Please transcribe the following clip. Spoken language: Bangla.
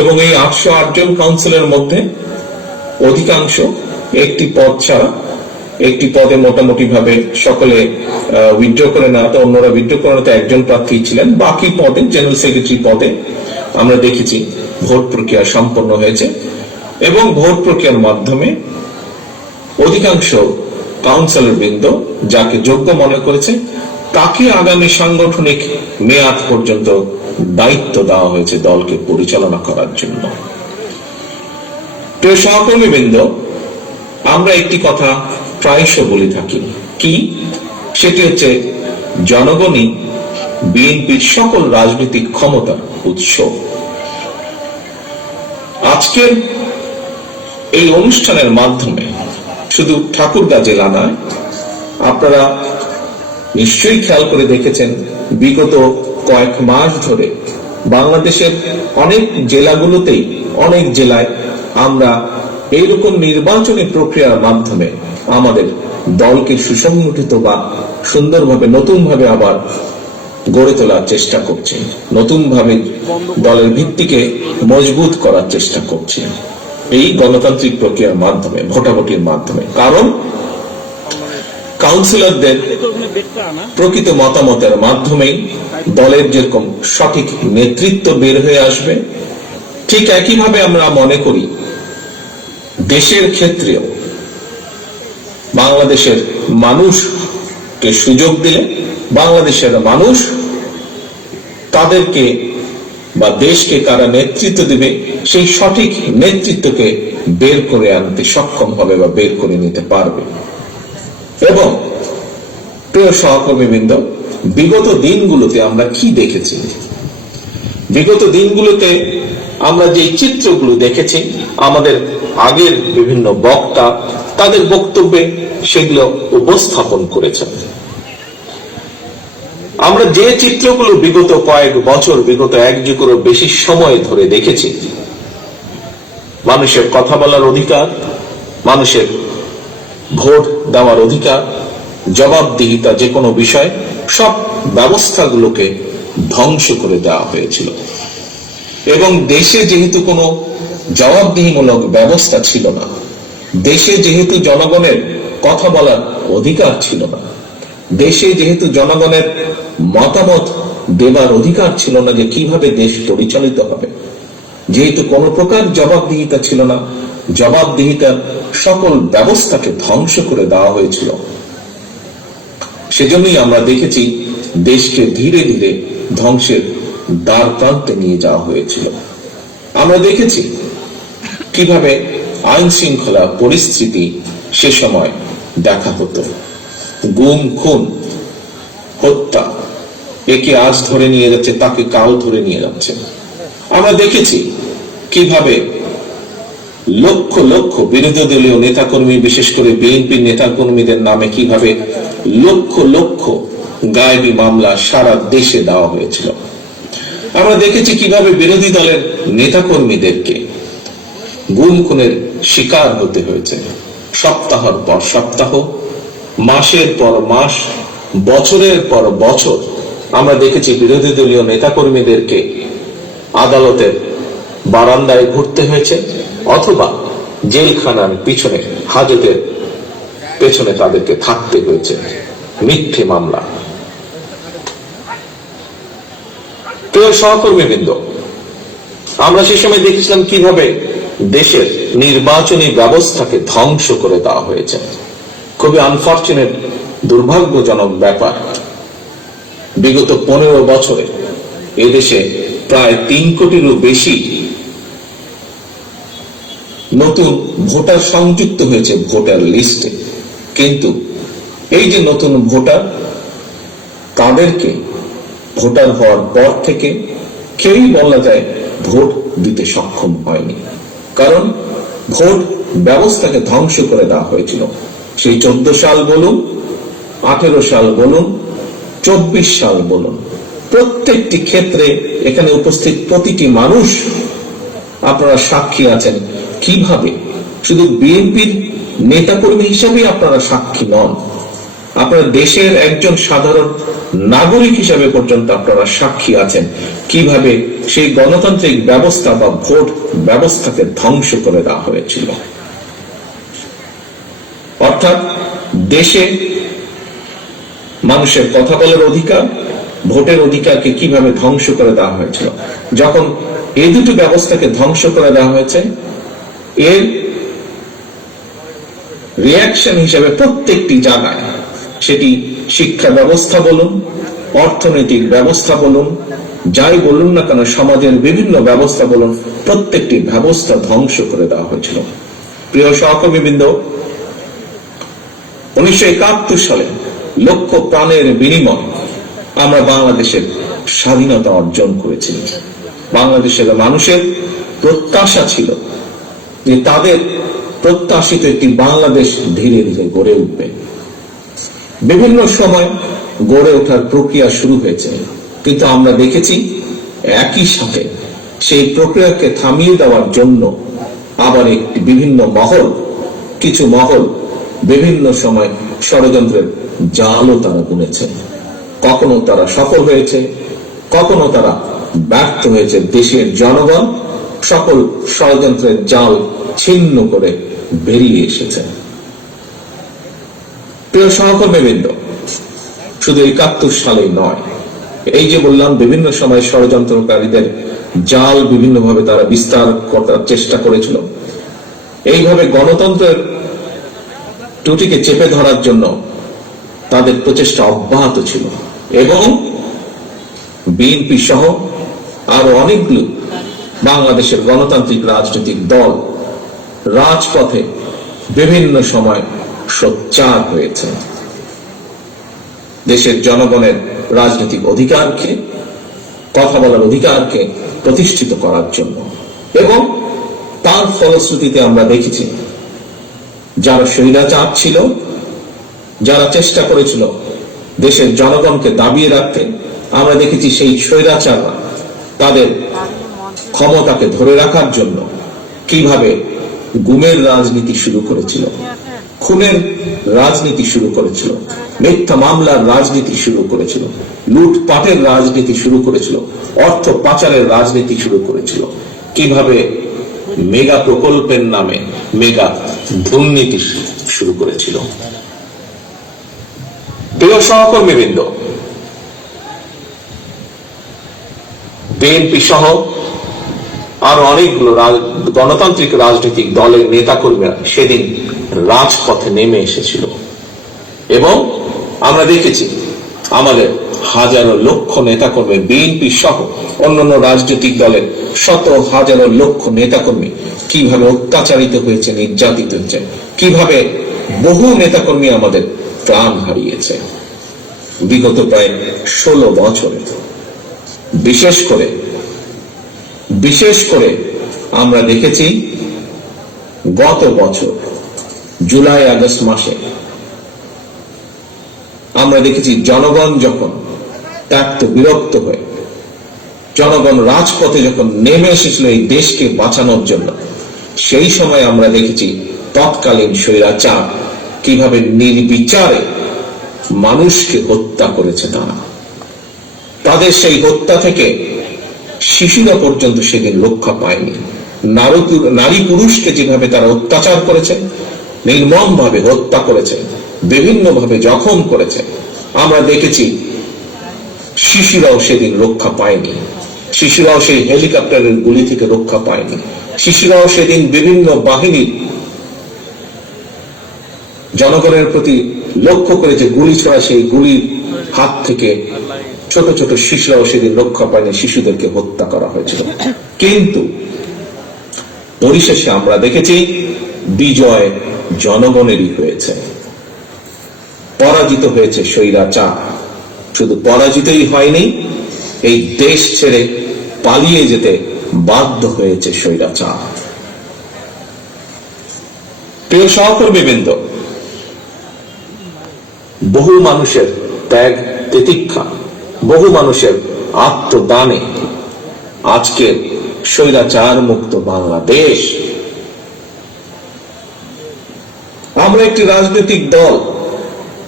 এবং এই আটশো আটজন কাউন্সিলের মধ্যে অধিকাংশ একটি পদ ছাড়া একটি পদে মোটামুটি ভাবে সকলে উইথড্র করে নেওয়াতে অন্যরা উইথড্র করে নেওয়াতে একজন প্রার্থী ছিলেন। বাকি পদে জেনারেল সেক্রেটারি পদে আমরা দেখেছি ভোট প্রক্রিয়া সম্পন্ন হয়েছে এবং ভোট প্রক্রিয়ার মাধ্যমে অধিকাংশ কাউন্সিলর বৃন্দ যাকে যোগ্য মনে করেছে, তাকে আগামী সাংগঠনিক মেয়াদ পর্যন্ত দায়িত্ব দেওয়া হয়েছে দলকে পরিচালনা করার জন্য। প্রিয় সহকর্মী বৃন্দ আমরা একটি কথা প্রায়শ বলে থাকি। কি? সেটি হচ্ছে জনগণই বিএনপির সকল রাজনৈতিক ক্ষমতার উৎস। আজকের এই অনুষ্ঠানের মাধ্যমে শুধু ঠাকুরগা জেলা নয়, আপনারা নিশ্চয়ই খেয়াল করে দেখেছেন বিগত কয়েক মাস ধরে বাংলাদেশের অনেক জেলাগুলোতেই, অনেক জেলায় আমরা এইরকম নির্বাচনী প্রক্রিয়ার মাধ্যমে আমাদের দলকে সুসংগঠিত বা সুন্দরভাবে, নতুনভাবে আবার গড়ে তোলার চেষ্টা করছি। নতুনভাবে দলের ভিত্তিকে মজবুত করার চেষ্টা করছি। এই গণতান্ত্রিক প্রক্রিয়ার মাধ্যমে, ভোটাভুটির মাধ্যমে। কারণ কাউন্সিলরদের প্রকৃত মতামতের মাধ্যমেই দলের যেরকম সঠিক নেতৃত্ব বের হয়ে আসবে, ঠিক একইভাবে আমরা মনে করি দেশের ক্ষেত্রেও বাংলাদেশের মানুষকে সুযোগ দিলে, বাংলাদেশের মানুষ তাদেরকে বা দেশকে তারা নেতৃত্ব দিবে, সেই সঠিক নেতৃত্বকে বের করে আনতে সক্ষম হবে বা বের করে নিতে পারবে। এবং প্রিয় সহকর্মীবৃন্দ, বিগত দিনগুলোতে আমরা কি দেখেছি? বিগত দিনগুলোতে আমরা যে চিত্রগুলো দেখেছি, আমাদের আগের বিভিন্ন বক্তা তাদের বক্তব্যে সেগুলো উপস্থাপন করেছেন। আমরা যে চিত্রগুলো বিগত কয়েক বছর, বিগত এক যুগেরও বেশি সময় ধরে দেখেছি, মানুষের কথা বলার অধিকার, মানুষের ভোট দেওয়ার অধিকার, জবাবদিহিতা যে কোনো বিষয়, সব ব্যবস্থাগুলোকে ধ্বংস করে দেওয়া হয়েছিল। এবং দেশে যেহেতু কোনো জবাবদিহিমূলক ব্যবস্থা ছিল না, দেশে যেহেতু জনগণের কথা বলার অধিকার ছিল না, দেশে যেহেতু জনগণের মতামত দেবার অধিকার ছিল না যে কীভাবে দেশ পরিচালিত হবে যেহেতু কোনো প্রকার জবাবদিহিতা ছিল না, জবাবদিহিতার সকল ব্যবস্থাকে ধ্বংস করে দেওয়া হয়েছিল। সেজন্যই আমরা দেখেছি, দেশকে ধীরে ধীরে ধ্বংসের দ্বার প্রান্তে নিয়ে যাওয়া হয়েছিল। আমরা দেখেছি কীভাবে আইন শৃঙ্খলা পরিস্থিতি সে সময় দেখা হতো। গুম, খুন, হত্যা, একে আজ ধরে নিয়ে যাচ্ছে, তাকে কাল ধরে নিয়ে যাচ্ছে। আমরা দেখেছি কীভাবে লক্ষ লক্ষ বিরোধী দলীয় নেতাকর্মী, বিশেষ করে বিএনপি নেতাকর্মীদের নামে কীভাবে লক্ষ লক্ষ গায়েবী মামলা সারা দেশে দেওয়া হয়েছিল। আমরা দেখেছি কীভাবে বিরোধী দলের নেতাকর্মীদেরকে গুম খুনের শিকার হতে হয়েছে। সপ্তাহর পর সপ্তাহ, মাসের পর মাস, বছরের পর বছর আমরা দেখেছি বিরোধী দলীয় নেতাকর্মীদেরকে আদালতের বারান্দায় ঘুরতে হয়েছে, অথবা জেলখানার পিছনে, হাজতের পেছনে তাদেরকে থাকতে হয়েছে। মিথ্যে মামলা। প্রিয় সহকর্মীবৃন্দ, আমরা সে সময় দেখেছিলাম কীভাবে দেশের নির্বাচনী ব্যবস্থাকে ধ্বংস করে দেওয়া হয়েছে। খুবই আনফর্চুনেট দুর্ভাগ্যজনক ব্যাপার। বিগত পনেরো বছরে এদেশে প্রায় তিন কোটিরও বেশি নতুন ভোটার সংযুক্ত হয়েছে ভোটার লিস্টে। কিন্তু এই যে নতুন ভোটার, তাদেরকে ভোটার হওয়ার পর থেকে কেউই বলা যায় ভোট দিতে সক্ষম হয়নি। কারণ ভোট ব্যবস্থাকে ধ্বংস করে দেওয়া হয়েছিল। সেই চোদ্দ সাল বলুন, আঠেরো সাল বলুন, চব্বিশ সাল বলুন, প্রত্যেকটি ক্ষেত্রে এখানে উপস্থিত প্রতিটি মানুষ আপনারা সাক্ষী আছেন। কীভাবে? শুধু বিএনপির নেতাকর্মী হিসাবে আপনারা সাক্ষী নন। আপনার দেশের একজন সাধারণ নাগরিক হিসাবে পর্যন্ত আপনারা সাক্ষী আছেন। কীভাবে সেই গণতান্ত্রিক ব্যবস্থা বা ভোট ব্যবস্থাকে ধ্বংস করে দেওয়া হয়েছিল। অর্থাৎ দেশে মানুষের কথা বলার অধিকার ভোটের অধিকারকে কীভাবে ধ্বংস করে দেওয়া হয়েছিল। যখন এই দুটি ব্যবস্থাকে ধ্বংস করে দেওয়া হয়েছে, এর রিয়াকশন হিসেবে প্রত্যেকটি জায়গায় সেটি শিক্ষা ব্যবস্থা বলুন, অর্থনৈতিক ব্যবস্থা বলুন, যাই বলুন না কেন সমাজের বিভিন্ন ব্যবস্থা বলুন, প্রত্যেকটি ব্যবস্থা ধ্বংস করে দেওয়া হয়েছিল। প্রিয় সহকর্মীবৃন্দ, উনিশশো একাত্তর সালে লক্ষ প্রাণের বিনিময় আমরা বাংলাদেশের স্বাধীনতা অর্জন করেছি। বাংলাদেশের মানুষের প্রত্যাশা ছিল যে তাদের প্রত্যাশিত একটি বাংলাদেশ ধীরে ধীরে গড়ে উঠবে। বিভিন্ন সময় গড়ে ওঠার প্রক্রিয়া শুরু হয়েছে, কিন্তু আমরা দেখেছি একই সাথে সেই প্রক্রিয়াকে থামিয়ে দেওয়ার জন্য আবার একটি বিভিন্ন মহল, কিছু মহল বিভিন্ন সময় ষড়যন্ত্রের জালও তারা বুনেছে কখনো তারা সফল হয়েছে, কখনো তারা ব্যর্থ হয়েছে। দেশের জনগণ সকল ষড়যন্ত্রের জাল ছিন্ন করে বেরিয়ে এসেছে। প্রিয় সহকর্মীবৃন্দ, শুধু একাত্তর সালেই নয়, এই যে বললাম, বিভিন্ন সময় ষড়যন্ত্রকারীদের জাল বিভিন্নভাবে তারা বিস্তার করার চেষ্টা করেছিল। এইভাবে গণতন্ত্রের ত্রুটিকে চেপে ধরার জন্য তাদের প্রচেষ্টা অব্যাহত ছিল। এবং বিএনপি সহ আরও অনেকগুলো বাংলাদেশের গণতান্ত্রিক রাজনৈতিক দল রাজপথে বিভিন্ন সময় সোচ্চার হয়েছে। দেশের জনগণের রাজনৈতিক অধিকারকে, কথা বলার অধিকারকে প্রতিষ্ঠিত করার জন্য। এবং তার ফলশ্রুতিতে আমরা দেখেছি, যারা স্বৈরাচার ছিল, যারা চেষ্টা করেছিল দেশের জনগণকে দাবিয়ে রাখতে আমরা দেখেছি সেই স্বৈরাচাররা তাদের ক্ষমতাকে ধরে রাখার জন্য কীভাবে গুমের রাজনীতি শুরু করেছিল, খুনের রাজনীতি শুরু করেছিল, মিথ্যা মামলার রাজনীতি শুরু করেছিল, লুটপাটের রাজনীতি শুরু করেছিল, অর্থ পাচারের রাজনীতি শুরু করেছিল, কীভাবে মেগা প্রকল্পের নামে মেগা দুর্নীতি শুরু করেছিল। প্রিয় সহকর্মীবৃন্দ, বিএনপি সহ আরও অনেকগুলো গণতান্ত্রিক রাজনৈতিক দলের নেতাকর্মীরা সেদিন রাজপথে নেমে এসেছিল। এবং আমরা দেখেছি আমাদের হাজারো লক্ষ নেতাকর্মী, বিএনপি সহ অন্যান্য রাজনৈতিক দলের শত হাজারো লক্ষ নেতাকর্মী কীভাবে অত্যাচারিত হয়েছে, নির্যাতিত হয়েছে, কীভাবে বহু নেতাকর্মী আমাদের প্রাণ হারিয়েছে। বিগত প্রায় ষোলো বছরে। বিশেষ করে বিশেষ করে আমরা দেখেছি গত বছর, জুলাই আগস্ট মাসে। আমরা দেখেছি জনগণ যখন ত্যাক্ত বিরক্ত হয়ে, জনগণ রাজপথে যখন নেমে এসেছিল এই দেশকে বাঁচানোর জন্য, সেই সময় আমরা দেখেছি তৎকালীন স্বৈরাচার কীভাবে নির্বিচারে মানুষকে হত্যা করেছে তারা? তাদের সেই হত্যা থেকে শিশুরা পর্যন্ত সেদিন রক্ষা পায়নি। নারী- পুরুষকে যেভাবে তারা অত্যাচার করেছে নির্মম ভাবে হত্যা করেছে বিভিন্ন ভাবে জখম করেছে, আমরা দেখেছি শিশুরাও সেদিন রক্ষা পায়নি। শিশুরাও সেই হেলিকপ্টারের গুলি থেকে রক্ষা পায়নি। শিশুরাও সেদিন বিভিন্ন বাহিনীর জনগণের প্রতি লক্ষ্য করেছে গুলি ছড়া সেই গুলির হাত থেকে ছোট ছোট শিশুরাও সেদিন রক্ষা পায়নি, শিশুদেরকে হত্যা করা হয়েছিল। কিন্তু পরিশেষে আমরা দেখেছি বিজয় জনগণেরই হয়েছে। পরাজিত হয়েছে স্বৈরাচার। শুধু পরাজিতই হয়নি, এই দেশ ছেড়ে পালিয়ে যেতে বাধ্য হয়েছে স্বৈরাচার। প্রিয় সহকর্মীবৃন্দ বহু মানুষের ত্যাগ, তিতিক্ষা, বহু মানুষের আত্মদানে আজকে স্বৈরাচার মুক্ত বাংলাদেশ। আমরা একটি রাজনৈতিক দল